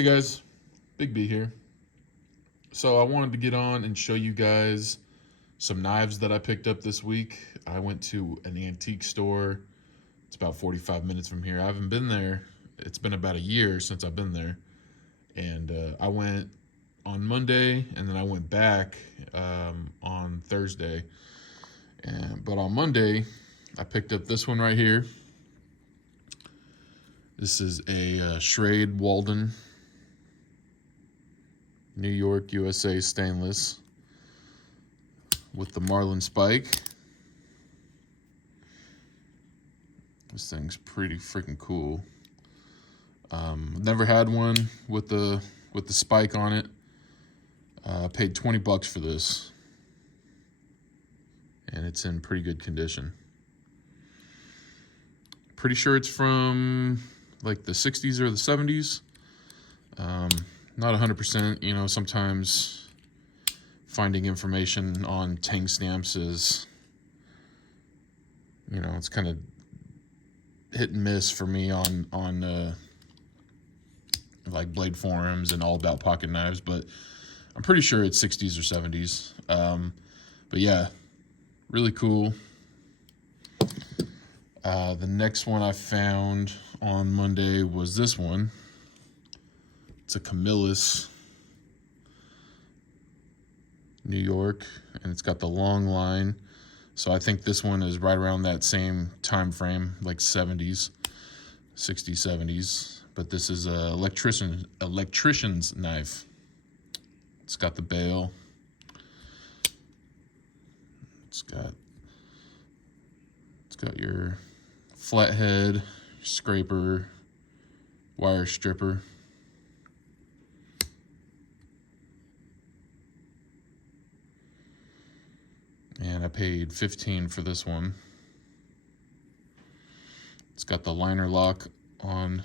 Hey guys, Big B here. So I wanted to get on and show you guys some knives that I picked up this week. I went to an antique store. It's about 45 minutes from here. I haven't been there. It's been about a year since I've been there. And I went on Monday and then I went back on Thursday. But on Monday, I picked up this one right here. This is a Schrade Walden New York, USA stainless with the Marlin spike. This thing's pretty freaking cool. Never had one with the spike on it. Paid $20 for this, and it's in pretty good condition. Pretty sure it's from like the 60s or the 70s. Not 100%, you know, sometimes finding information on Tang stamps is, you know, it's kind of hit and miss for me on like Blade forums and All About Pocket Knives, but I'm pretty sure it's 60s or 70s. But yeah, really cool. The next one I found on Monday was this one. It's a Camillus, New York, and it's got the long line. So I think this one is right around that same time frame, like 70s, 60s, 70s. But this is a electrician's knife. It's got the bail. It's got your flathead, scraper, wire stripper. And I paid $15 for this one. It's got the liner lock on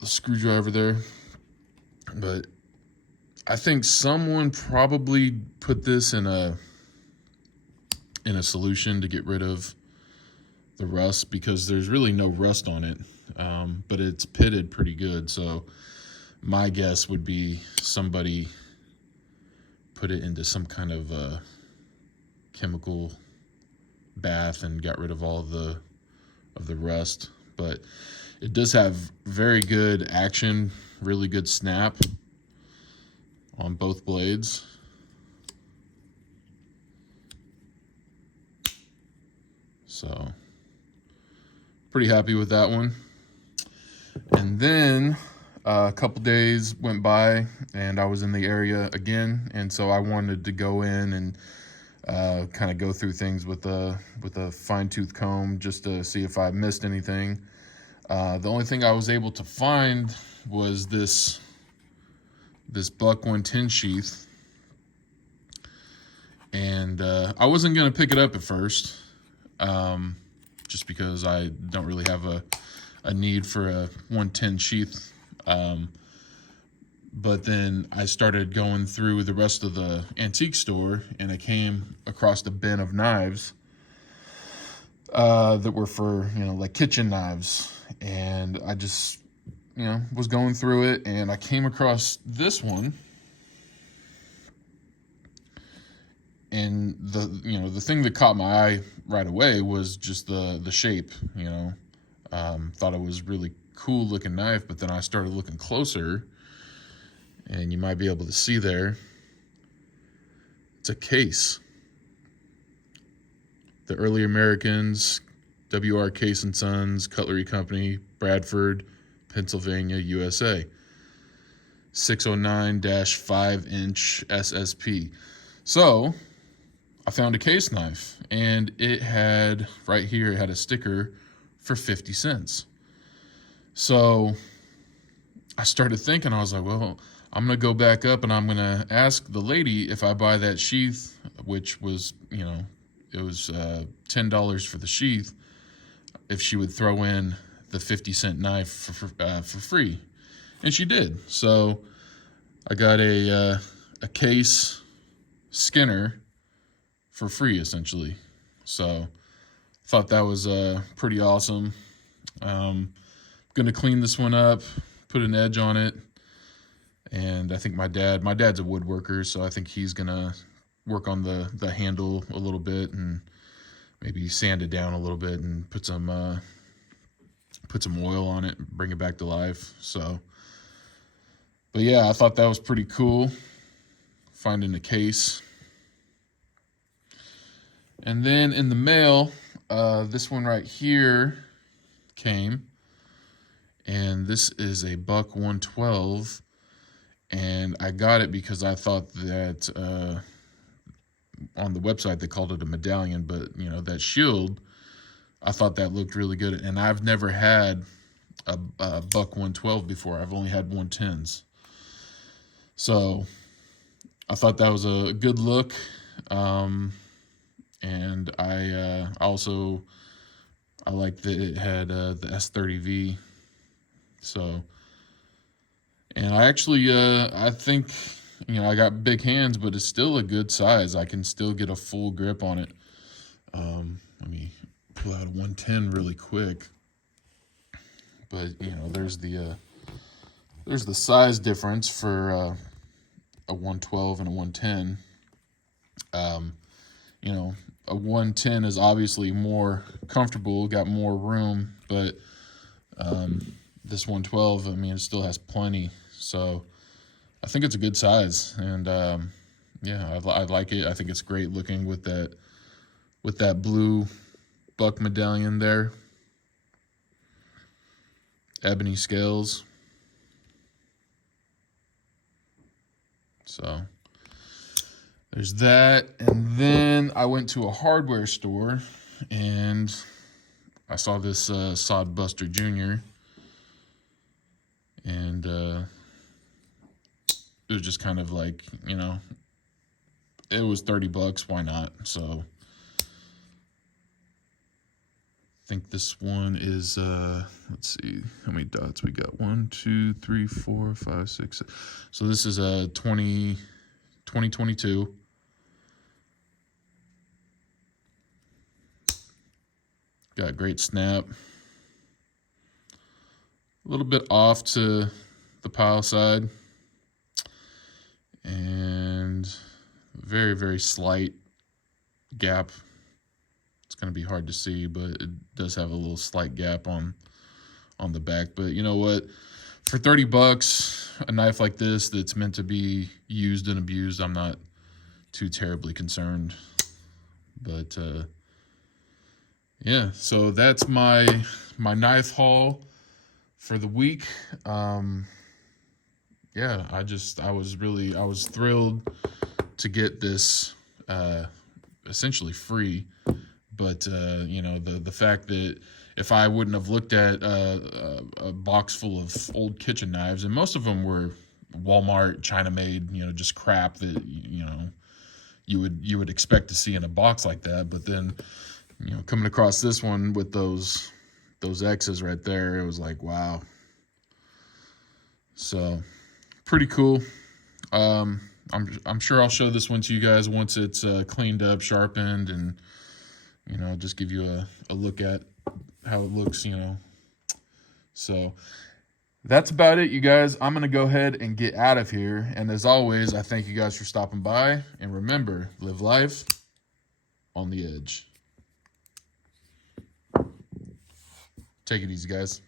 the screwdriver there. But I think someone probably put this in a solution to get rid of the rust, because there's really no rust on it. But it's pitted pretty good. So my guess would be somebody put it into some kind of chemical bath and got rid of all of the rust. But it does have very good action, really good snap on both blades. So pretty happy with that one. And then a couple days went by and I was in the area again, and so I wanted to go in and kind of go through things with a fine-tooth comb just to see if I missed anything. The only thing I was able to find was this Buck 110 sheath, and I wasn't gonna pick it up at first, just because I don't really have a need for a 110 sheath. But then I started going through the rest of the antique store, and I came across a bin of knives that were for, you know, like kitchen knives. And I just, you know, was going through it, and I came across this one. And the thing that caught my eye right away was just the shape, you know. Thought it was really cool looking knife, but then I started looking closer, and you might be able to see there, it's a case. The Early Americans, W.R. Case & Sons, Cutlery Company, Bradford, Pennsylvania, USA. 609-5-inch SSP. So I found a case knife, and it had, right here, it had a sticker for 50 cents. So I started thinking, I was like, well, I'm going to go back up and I'm going to ask the lady if I buy that sheath, which was, you know, it was $10 for the sheath, if she would throw in the 50-cent knife for free. And she did. So I got a case Skinner for free, essentially. So thought that was pretty awesome. gonna clean this one up, put an edge on it, and I think my dad's a woodworker, so I think he's gonna work on the handle a little bit and maybe sand it down a little bit and put some oil on it, bring it back to life. So, but yeah, I thought that was pretty cool, finding a case. And then in the mail, this one right here came, and this is a Buck 112, and I got it because I thought that on the website they called it a medallion, but you know, that shield, I thought that looked really good, and I've never had a Buck 112 before. I've only had 110s, so I thought that was a good look. And I like that it had the S30V. So, and I actually I think, you know, I got big hands, but it's still a good size. I can still get a full grip on it. Let me pull out a 110 really quick. But you know, there's the size difference for a 112 and a 110. You know, a 110 is obviously more comfortable, got more room, but this 112, I mean, it still has plenty. So I think it's a good size, and yeah, I like it. I think it's great looking with that blue Buck medallion there, ebony scales. So there's that. And then I went to a hardware store and I saw this Sodbuster Jr. And it was just kind of like, you know, it was $30. Why not? So I think this one is, let's see how many dots we got. 1, 2, 3, 4, 5, 6. So this is a 2022. Got great snap. A little bit off to the pile side. And very, very slight gap. It's going to be hard to see, but it does have a little slight gap on the back. But you know what? For $30, a knife like this that's meant to be used and abused, I'm not too terribly concerned. But yeah, so that's my knife haul for the week. Yeah, I was thrilled to get this essentially free. But you know, the fact that if I wouldn't have looked at a box full of old kitchen knives, and most of them were Walmart, China made, you know, just crap that, you know, you would expect to see in a box like that. But then, you know, coming across this one with those X's right there, it was like, wow. So pretty cool. I'm sure I'll show this one to you guys once it's cleaned up, sharpened, and you know, just give you a look at how it looks, you know. So that's about it, you guys. I'm going to go ahead and get out of here. And as always, I thank you guys for stopping by. And remember, live life on the edge. Take it easy, guys.